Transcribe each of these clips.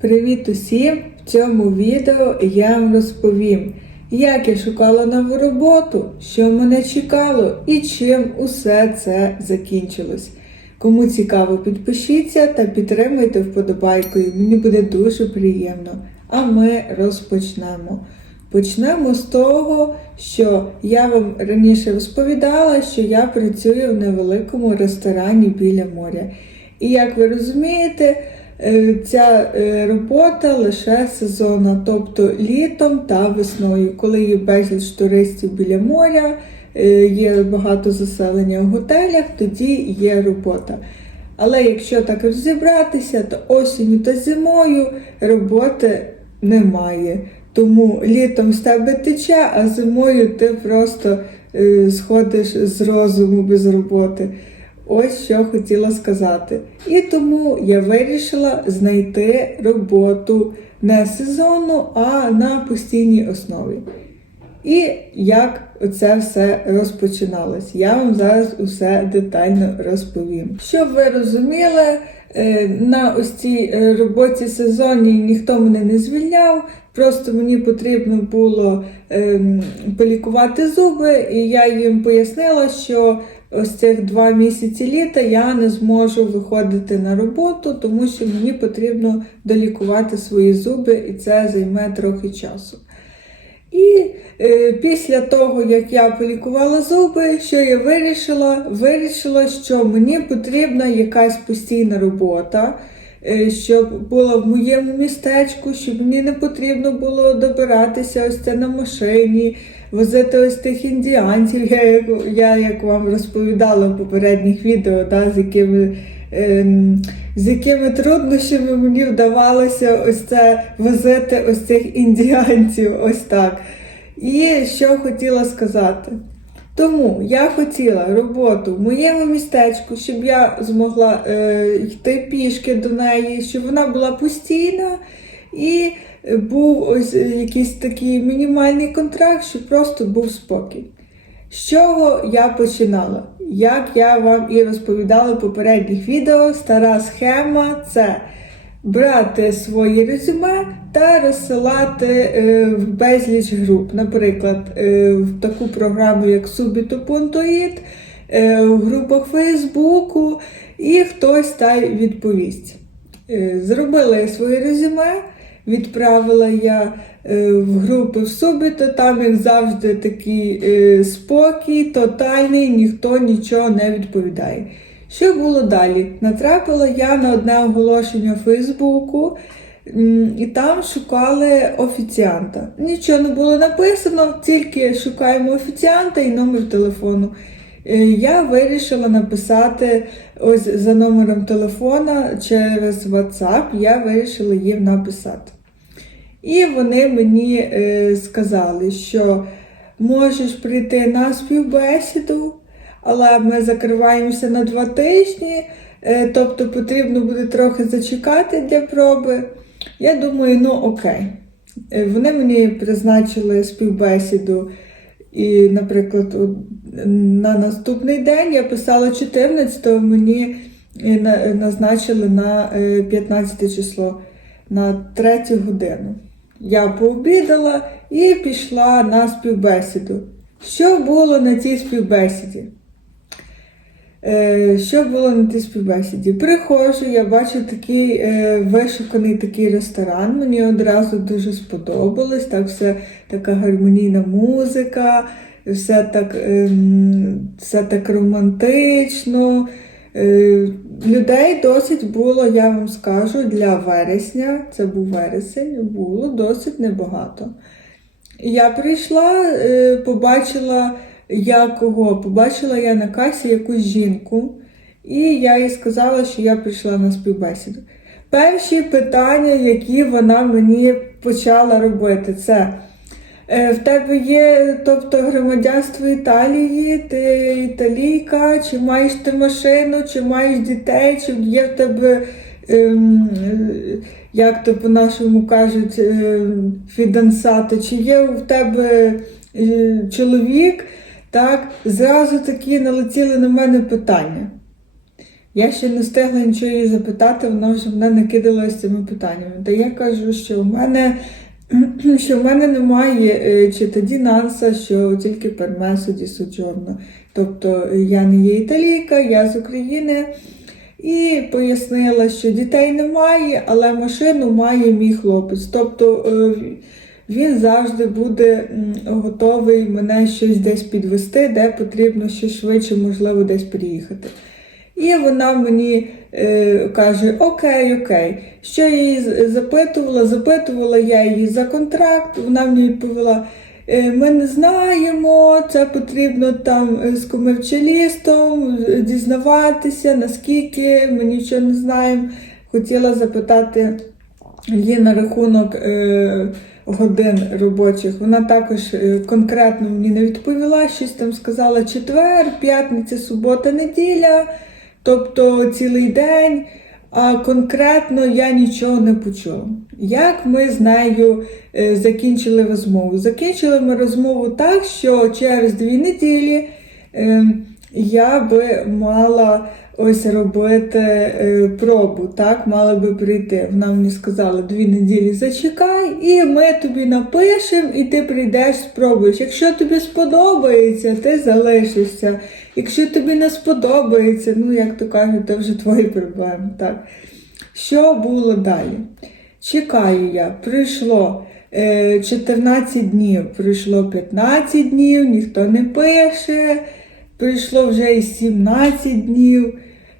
Привіт усім! В цьому відео я вам розповім, як я шукала нову роботу, що мене чекало і чим усе це закінчилось. Кому цікаво, підпишіться та підтримуйте вподобайкою, мені буде дуже приємно. А ми розпочнемо. Почнемо з того, що я вам раніше розповідала, що я працюю в невеликому ресторані біля моря. І як ви розумієте, ця е, робота лише сезонна, тобто літом та весною, коли є безліч туристів біля моря, е, є багато заселення в готелях, тоді є робота. Але якщо так розібратися, то осінню та зимою роботи немає. Тому літом з тебе тече, а зимою ти просто е, сходиш з розуму без роботи. Ось що хотіла сказати. І тому я вирішила знайти роботу не сезонну, а на постійній основі. І як це все розпочиналось. Я вам зараз усе детально розповім. Щоб ви розуміли, е, на ось цій е, роботі сезонній ніхто мене не звільняв. Просто мені потрібно було ем, полікувати зуби, і я їм пояснила, що ось цих два місяці літа я не зможу виходити на роботу, тому що мені потрібно долікувати свої зуби, і це займе трохи часу. І е, після того, як я полікувала зуби, що я вирішила? Вирішила, що мені потрібна якась постійна робота, щоб була в моєму містечку, щоб мені не потрібно було добиратися ось це на машині, возити ось тих індіанців. Я, як- я як вам розповідала в попередніх відео, да, з якими. ем, з якими труднощами мені вдавалося ось це возити ось цих індіанців, ось так. І що хотіла сказати. Тому я хотіла роботу в моєму містечку, щоб я змогла е, йти пішки до неї, щоб вона була постійна і був ось е, якийсь такий мінімальний контракт, щоб просто був спокій. З чого я починала? Як я вам і розповідала в попередніх відео, стара схема це брати свої резюме та розсилати е, в безліч груп. Наприклад, е, в таку програму, як Subito.it, е, в групах Фейсбуку, і хтось та відповість. Зробила я своє резюме, відправила я в групи в Субіто, там, як завжди, такий спокій, тотальний, ніхто нічого не відповідає. Що було далі? Натрапила я на одне оголошення в Фейсбуку, і там шукали офіціанта. Нічого не було написано, тільки шукаємо офіціанта і номер телефону. Е, Я вирішила написати ось за номером телефона через WhatsApp, я вирішила їм написати. І вони мені е, сказали, що можеш прийти на співбесіду, але ми закриваємося на два тижні, е, тобто потрібно буде трохи зачекати для проби. Я думаю, ну окей. Е, Вони мені призначили співбесіду. І, наприклад, на наступний день я писала 14-го, мені е, назначили на е, 15 число на 3 годину. Я пообідала і пішла на співбесіду. Що було на цій співбесіді? Е, Що було на тій співбесіді? Приходжу, я бачу такий е, вишуканий такий ресторан. Мені одразу дуже сподобалось. Так все така гармонійна музика, все так, ем, все так романтично. Е, людей досить було, я вам скажу, для вересня, це був вересень, було досить небагато. Я прийшла, побачила я кого? Побачила я на касі якусь жінку, і я їй сказала, що я прийшла на співбесіду. Перші питання, які вона мені почала робити, це е, в тебе є тобто, громадянство Італії, ти італійка, чи маєш ти машину, чи маєш дітей, чи є в тебе, ем, як то по-нашому кажуть, е, фідансато, чи є в тебе е, чоловік, так, зразу такі налетіли на мене питання. Я ще не встигла нічого її запитати, вона вже мене накидала з цими питаннями. Та я кажу, що в мене, що в мене немає е, чи тоді нанса, що тільки пермесо ді соджорно. Тобто я не є італійка, я з України. І пояснила, що дітей немає, але машину має мій хлопець. Тобто е, він завжди буде готовий мене щось десь підвести, де потрібно ще швидше, можливо, десь приїхати. І вона мені е, каже: Окей, окей. Що я її запитувала? Запитувала я її за контракт. Вона мені відповіла: «Е, ми не знаємо, це потрібно там е, з комерчалістом е, дізнаватися, наскільки ми нічого не знаємо. Хотіла запитати її на рахунок е, годин робочих. Вона також е, конкретно мені не відповіла, щось там сказала четвер, п'ятниця, субота, неділя, тобто цілий день. А конкретно я нічого не почула. Як ми з нею е, закінчили розмову? Закінчили ми розмову так, що через дві неділі е, я би мала ось робити е, пробу, так, мала би прийти. Вона мені сказала, дві неділі зачекай, і ми тобі напишемо, і ти прийдеш, спробуєш. Якщо тобі сподобається, ти залишишся. Якщо тобі не сподобається, ну як то кажуть, то вже твої проблеми. Так. Що було далі? Чекаю я, прийшло е, 14 днів, пройшло 15 днів, ніхто не пише, прийшло вже і 17 днів,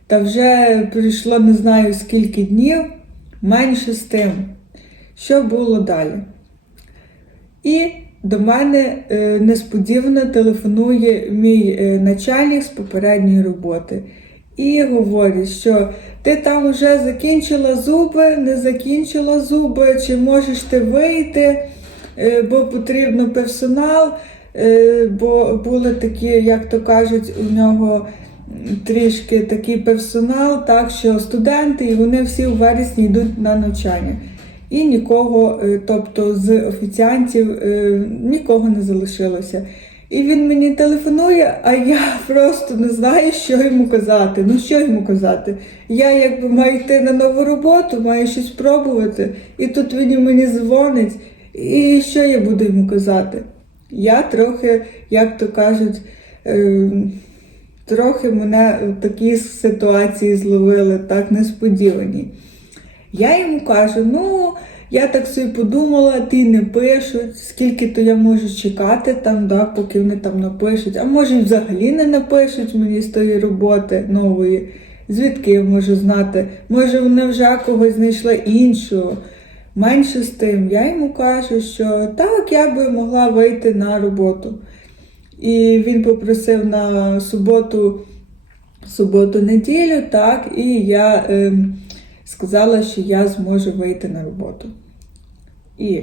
та вже прийшло не знаю скільки днів, менше з тим. Що було далі? І до мене е, несподівано телефонує мій е, начальник з попередньої роботи і говорить, що ти там вже закінчила зуби, не закінчила зуби, чи можеш ти вийти, е, бо потрібно персонал, бо були такі, як то кажуть, у нього трішки такий персонал, так що студенти, і вони всі у вересні йдуть на навчання. І нікого, е, тобто з офіціантів, е, нікого не залишилося. І він мені телефонує, а я просто не знаю, що йому казати. Ну що йому казати? Я якби маю йти на нову роботу, маю щось пробувати. І тут він мені дзвонить. І що я буду йому казати? Я трохи, як то кажуть, е, трохи мене в такій ситуації зловили, так несподівані. Я йому кажу: ну, я так собі подумала, ти не пишуть, скільки то я можу чекати там, да, поки вони там напишуть. А може взагалі не напишуть мені з тої роботи нової. Звідки я можу знати? Може, вони вже когось знайшли іншого. Менше з тим, я йому кажу, що так, я би могла вийти на роботу. І він попросив на суботу, суботу-неділю, так, і я. ем, сказала, що я зможу вийти на роботу. І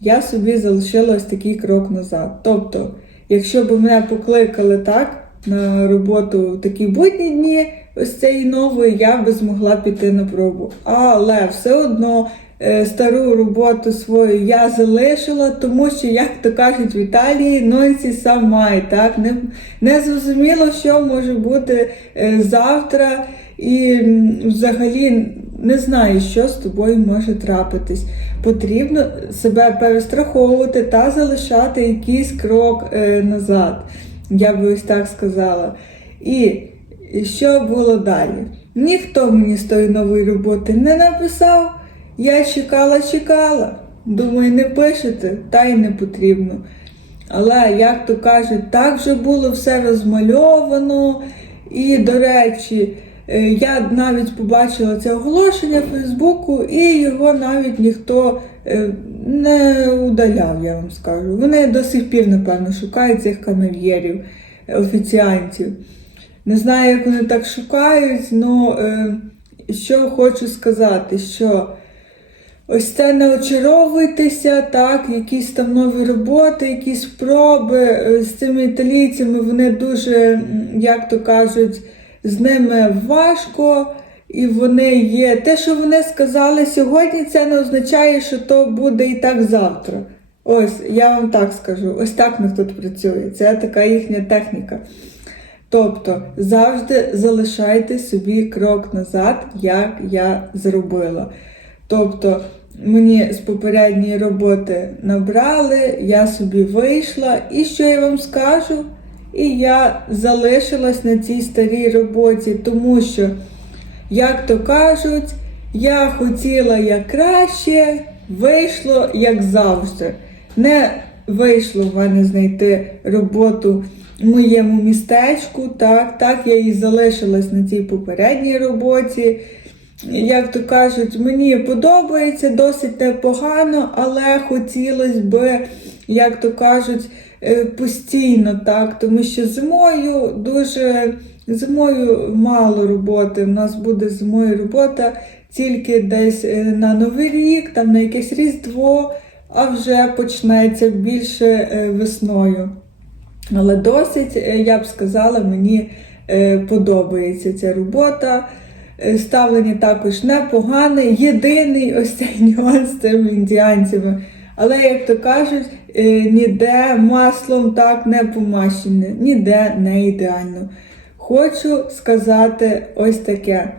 я собі залишила ось такий крок назад. Тобто, якщо б мене покликали так на роботу в такі будні дні, ось цієї нової, я би змогла піти на пробу. Але все одно е, стару роботу свою я залишила, тому що, як то кажуть в Італії, нонсі самай, так? Не, не зрозуміло, що може бути е, завтра. І взагалі не знаю, що з тобою може трапитись. Потрібно себе перестраховувати та залишати якийсь крок е, назад. Я би ось так сказала. І що було далі? Ніхто мені з тої нової роботи не написав. Я чекала, чекала. Думаю, не пишете, та й не потрібно. Але, як то кажуть, так вже було все розмальовано. І, до речі, е, я навіть побачила це оголошення в Фейсбуку, і його навіть ніхто е, не удаляв, я вам скажу. Вони до сих пір, напевно, шукають цих камельєрів, е, офіціантів. Не знаю, як вони так шукають, але що хочу сказати, що ось це не очаровуйтеся, так, якісь там нові роботи, якісь спроби е, з цими італійцями, вони дуже, як то кажуть, з ними важко. І вони є. Те, що вони сказали сьогодні, це не означає, що то буде і так завтра. Ось, я вам так скажу. Ось так в тут працює. Це така їхня техніка. Тобто завжди залишайте собі крок назад, як я зробила. Тобто мені з попередньої роботи набрали, я собі вийшла, і що я вам скажу? І я залишилась на цій старій роботі, тому що, як то кажуть, я хотіла як краще, вийшло як завжди. Не вийшло в мене знайти роботу в моєму містечку. Так, так я і залишилась на цій попередній роботі. Як то кажуть, мені подобається досить непогано, але хотілося би, як то кажуть, е, постійно так, тому що зимою дуже зимою мало роботи. У нас буде зимою робота тільки десь е, на Новий рік, там на якесь Різдво, а вже почнеться більше е, весною. Але досить, я б сказала, мені подобається ця робота. Е, Ставлення також непогане. Єдиний ось цей нюанс з цими індіанцями. Але, як то кажуть, е, ніде маслом так не помащене, ніде не ідеально. Хочу сказати ось таке.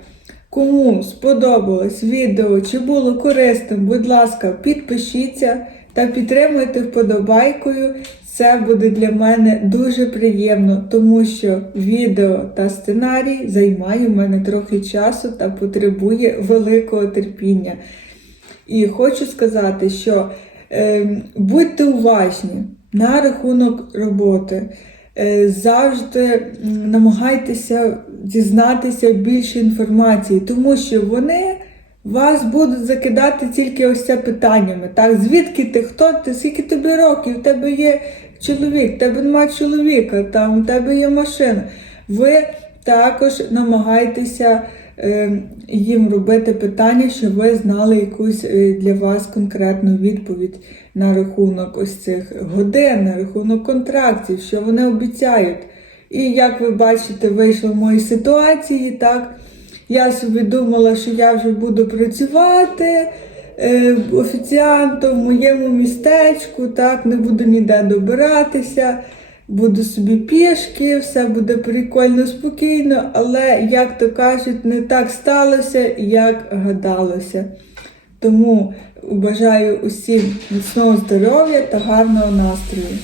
Кому сподобалось відео чи було корисним, будь ласка, підпишіться та підтримуйте вподобайкою. Це буде для мене дуже приємно, тому що відео та сценарій займає в мене трохи часу та потребує великого терпіння. І хочу сказати, що е, будьте уважні на рахунок роботи. Е, завжди намагайтеся дізнатися більше інформації, тому що вони вас будуть закидати тільки ось це питаннями. Так, звідки ти, хто ти, скільки тобі років, у тебе є чоловік, у тебе немає чоловіка, там у тебе є машина. Ви також намагайтеся е, їм робити питання, щоб ви знали якусь е, для вас конкретну відповідь на рахунок ось цих годин, на рахунок контрактів, що вони обіцяють. І як ви бачите, вийшло в моїй ситуації, так. Я собі думала, що я вже буду працювати е, офіціантом в моєму містечку, так, не буду ніде добиратися, буду собі пішки, все буде прикольно, спокійно, але, як то кажуть, не так сталося, як гадалося. Тому бажаю усім міцного здоров'я та гарного настрою.